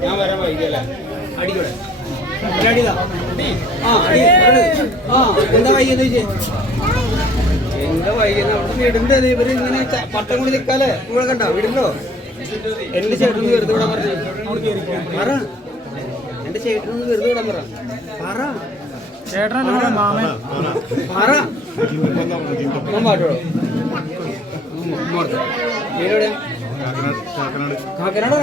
ഞാൻ വരാൻ വൈകിയല്ലേ അടിക്കൂടെ എന്താ വൈകിയെന്ന് ചോദിച്ചേ എന്താ വൈകുന്ന അവിടെ വീടിന്റെ ഇവര് ഇങ്ങനെ പട്ടം കൂടി നിൽക്കാല്ലേ ഇവിടെ കണ്ട വീടുണ്ടോ എന്റെ ചേട്ടനൊന്ന് വെറുതെ വിടാൻ പറഞ്ഞു പറ എന്റെ ചേട്ടനൊന്ന് വെറുതെ വിടാൻ പറ പറ പറ പാട്ടോടോ വീടെവിടെയാ കാക്കനാടാ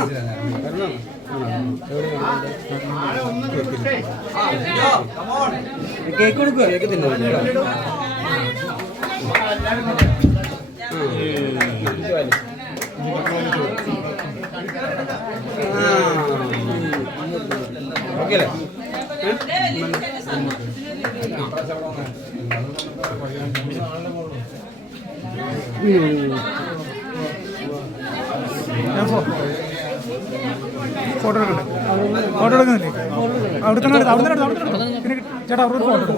കേക്ക് കൊടുക്കുക കേക്ക് തിന്നോ ഓക്കെ അല്ലേ ഫോട്ടോ എടുക്കണ്ടേ ഫോട്ടോ എടുക്കുന്നില്ലേ അവിടെ തന്നെ ചേട്ടാ അവിടെ ഫോട്ടോ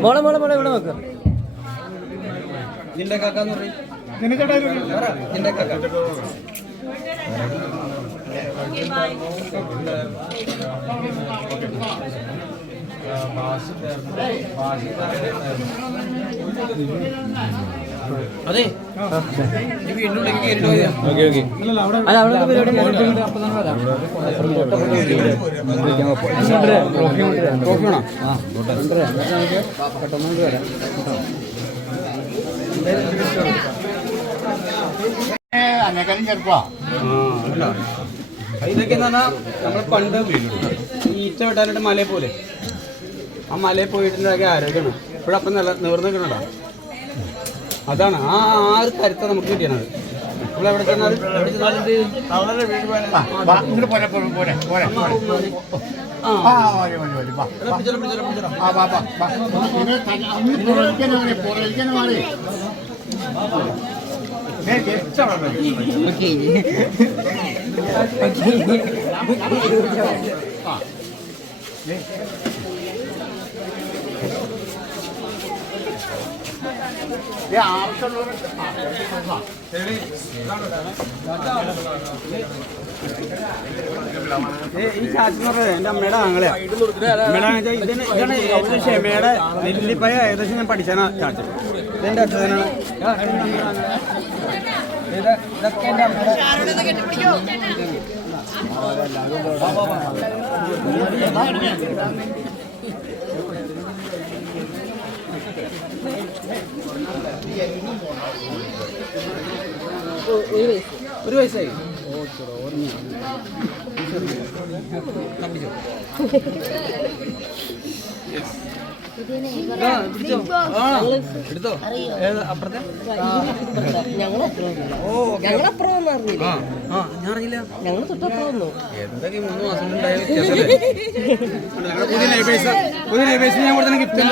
മോളെ മോളെ മോളെ ഇവിടെ നോക്ക് നിന്റെ കാക്കാന്ന് പറയും നിന്റെ കാക്ക അതെ വീണ്ടും ട്രോഫി വേണോ പെട്ടെന്ന് വരാം ഇതൊക്കെ എന്ന് പറഞ്ഞാൽ നമ്മൾ പണ്ട് ഈറ്റ വിട്ടാനായിട്ട് മലയിൽ പോലെ ആ മലയിൽ പോയിട്ടുണ്ടാക്കിയ ആരോഗ്യമാണ് ഇപ്പോഴപ്പം നല്ല നിവർന്ന് നിൽക്കണല്ലോ അതാണ് ആ ഒരു കരുത്ത നമുക്ക് കിട്ടിയത് നമ്മൾ എവിടെ ചെന്നാൽ ഈ ചാച്ചെന്ന് പറഞ്ഞത് എൻ്റെ അമ്മയുടെ ആങ്ങളെയാ അമ്മയുടെ ഇതാണ് ഏകദേശം ക്ഷമയുടെ നെല്ലിപ്പയ ഏകദേശം ഞാൻ പഠിച്ചാണ് ചാച്ചൻ ഇതെൻ്റെ അച്ഛനാണ് ഇതൊക്കെ എൻ്റെ ഒരു വയസ്സായി എടുത്തോ അപ്പുറത്തെ ഞാനറിയില്ല ഞങ്ങൾ തൊട്ടപ്പുറം എന്തൊക്കെ 3 മാസം ഉണ്ടായ വ്യത്യാസമല്ലേ പുതിയ നെയ്ബേഴ്സിന് ഞാൻ കൊടുത്ത ഗിഫ്റ്റ്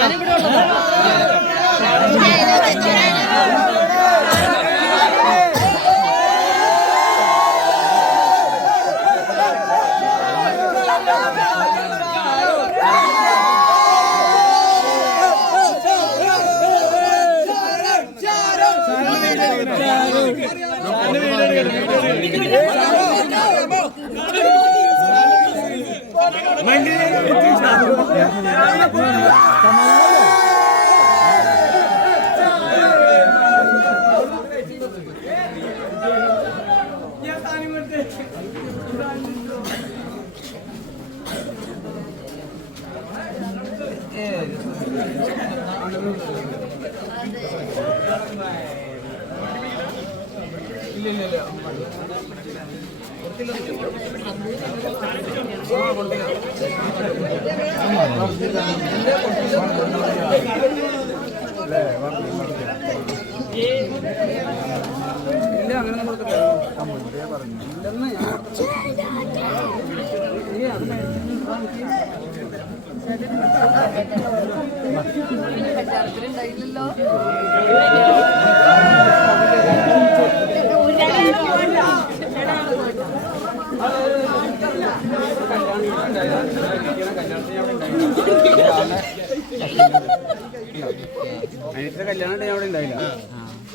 അനിയത്തിന്റെ കല്യാണം ഞാൻ അവിടെ ഉണ്ടായില്ല,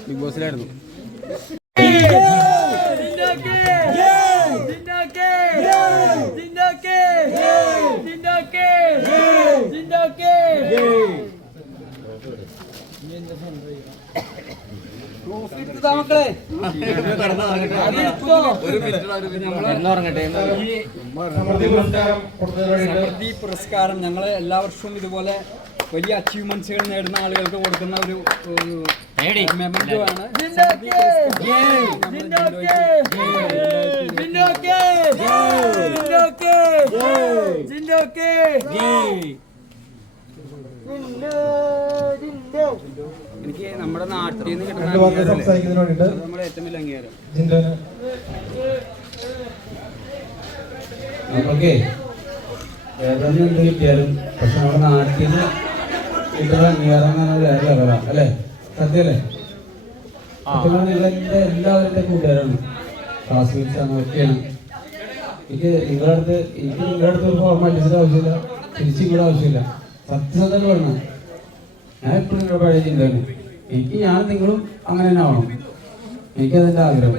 ബിഗ് ബോസിലായിരുന്നു. മക്കളെ സമൃദ്ധി പുരസ്കാരം ഞങ്ങൾ എല്ലാ വർഷവും ഇതുപോലെ വലിയ അച്ചീവ്മെന്റ്സുകൾ നേടുന്ന ആളുകൾക്ക് കൊടുക്കുന്ന ഒരു മെമ്മന്റോ ആണ്. എനിക്ക് നമ്മുടെ നാട്ടിൽ നിന്ന് കിട്ടുന്ന നമ്മുടെ ഏറ്റവും വലിയ അംഗീകാരം. നമുക്ക് ഏതൊന്നും എന്ത് കിട്ടിയാലും പക്ഷെ നമ്മുടെ നാട്ടിൽ നിന്ന് കിട്ടുന്ന അംഗീകാരം എന്ന് പറഞ്ഞാൽ വേറെ ലെവലാണ് അല്ലേ? സത്യമല്ലേ? നിങ്ങളെൻ്റെ എല്ലാവരുടെ കൂട്ടുകാരാണ്, ക്ലാസ്മേറ്റ്സ് ആണ്, ഒക്കെയാണ്. എനിക്ക് നിങ്ങളുടെ അടുത്ത് ഒരു ഫോർമാലിറ്റീസിൻ്റെ ആവശ്യമില്ല, തിരിച്ചും കൂടെ ആവശ്യമില്ല. സത്യസന്ധത പറഞ്ഞാൽ ഞാൻ എപ്പോഴും നിങ്ങളുടെ പഴയ ചിന്തയാണ്. എനിക്ക് ഞാനും നിങ്ങളും അങ്ങനെ തന്നെ ആവണം, എനിക്കതിൻ്റെ ആഗ്രഹം.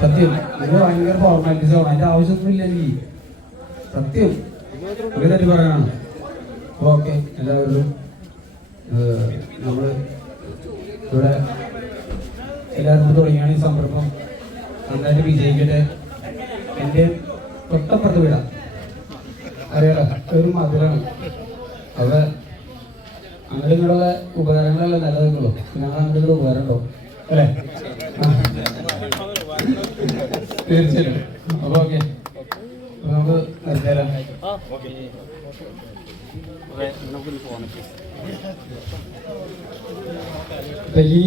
സത്യം, നിങ്ങൾ ഭയങ്കര ഫോർമാലിറ്റീസ് ആവണം, അതിൻ്റെ ആവശ്യമൊന്നുമില്ല എനിക്ക്. സത്യം ഒരു തെറ്റി പറയാനാണ്. ഓക്കെ, എല്ലാവരും നമ്മൾ ഇവിടെ എല്ലാവരും തുടങ്ങിയാണ് ഈ സംരംഭം നന്നായിട്ട് വിജയിക്കട്ടെ. എൻ്റെ തൊട്ടപ്പുറത്ത് വിടാം അറിയാലോ, ഒരു മധുരമാണ്. അവിടെ അങ്ങനെ നിങ്ങളുടെ ഉപകരണങ്ങളെല്ലാം നിലനിൽക്കുള്ളൂ, ഞങ്ങൾ അങ്ങനെ ഉപകാരം ഉണ്ടോ അല്ലേ? തീർച്ചയായിട്ടും. അപ്പോൾ ഓക്കെ, നമുക്ക് നിർത്തിയാലോ? ഈ